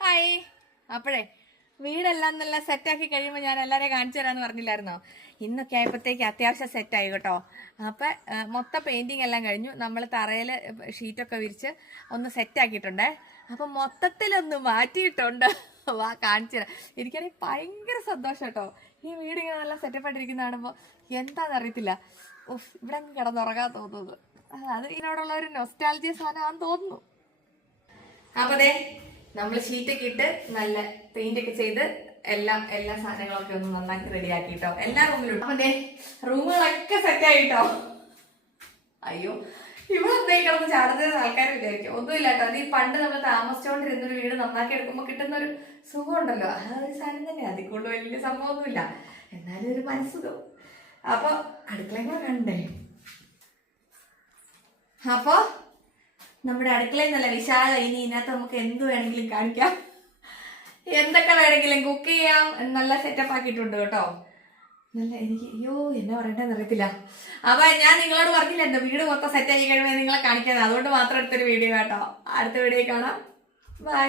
Hi. അപ്പോഴേ വീടെല്ലാം നല്ല സെറ്റാക്കി കഴിയുമ്പോൾ ഞാൻ എല്ലാവരെയും കാണിച്ചു തരാമെന്ന് പറഞ്ഞില്ലായിരുന്നോ? ഇന്നൊക്കെ ആയപ്പോഴത്തേക്ക് അത്യാവശ്യം സെറ്റായി കേട്ടോ. അപ്പം മൊത്തം പെയിന്റിങ് എല്ലാം കഴിഞ്ഞു. നമ്മൾ തറയിൽ ഷീറ്റൊക്കെ വിരിച്ച് ഒന്ന് സെറ്റാക്കിയിട്ടുണ്ടേ. അപ്പം മൊത്തത്തിലൊന്ന് മാറ്റിയിട്ടുണ്ട്. വാ കാണിച്ചു തരാം. എനിക്കാണെങ്കിൽ ഭയങ്കര സന്തോഷം കേട്ടോ. ഈ വീട് ഇങ്ങനെ നല്ല സെറ്റപ്പ് ആയിട്ടിരിക്കുന്ന കാണുമ്പോൾ എന്താണെന്ന് അറിയത്തില്ല ഉഫ് ഇവിടെ അങ്ങ് കിടന്നുറങ്ങാൻ തോന്നുന്നത്. അത് ഇതിനോടുള്ള ഒരു നൊസ്റ്റാലജി സാധനമാണെന്ന് തോന്നുന്നു. അപ്പൊ ദേ നമ്മൾ ഷീറ്റൊക്കെ ഇട്ട് നല്ല പെയിന്റ് ഒക്കെ ചെയ്ത് എല്ലാം എല്ലാ സാധനങ്ങളൊക്കെ ഒന്ന് നന്നാക്കി റെഡി ആക്കിട്ടോ എല്ലാ റൂമിലും അതെ റൂമുകളൊക്കെ സെറ്റ് ആയിട്ടോ. അയ്യോ ഇവിടെ എന്തേ കിടന്ന് ചാടുന്നത് ആൾക്കാർ വിചാരിക്കും ഒന്നുമില്ല കേട്ടോ അത് ഈ പണ്ട് നമ്മൾ താമസിച്ചുകൊണ്ടിരുന്നൊരു വീട് നന്നാക്കി എടുക്കുമ്പോൾ കിട്ടുന്ന ഒരു സുഖം ഉണ്ടല്ലോ ആ ഒരു സാധനം തന്നെ. അതിൽ വലിയ സംഭവമൊന്നുമില്ല. എന്നാലും ഒരു മനസ്സുഖം. അപ്പൊ അടുക്കളങ്ങൾ കണ്ടേ അപ്പോ നമ്മുടെ അടുക്കളയിൽ നല്ല വിശാല ഇനി ഇതിനകത്ത് നമുക്ക് എന്ത് വേണമെങ്കിലും കാണിക്കാം. എന്തൊക്കെ വേണമെങ്കിലും കുക്ക് ചെയ്യാം നല്ല സെറ്റപ്പ് ആക്കിയിട്ടുണ്ട് കേട്ടോ. നല്ല എനിക്ക് അയ്യോ എന്നാ പറയണ്ടെന്ന് അറിയത്തില്ല. അപ്പൊ ഞാൻ നിങ്ങളോട് പറഞ്ഞില്ല എന്റെ വീട് മൊത്തം സെറ്റ് ആക്കി കഴിയുമ്പോൾ നിങ്ങളെ കാണിക്കാതെ അതുകൊണ്ട് മാത്രം എടുത്തൊരു വീഡിയോ കേട്ടോ അടുത്ത വീഡിയോ കാണാം. ബൈ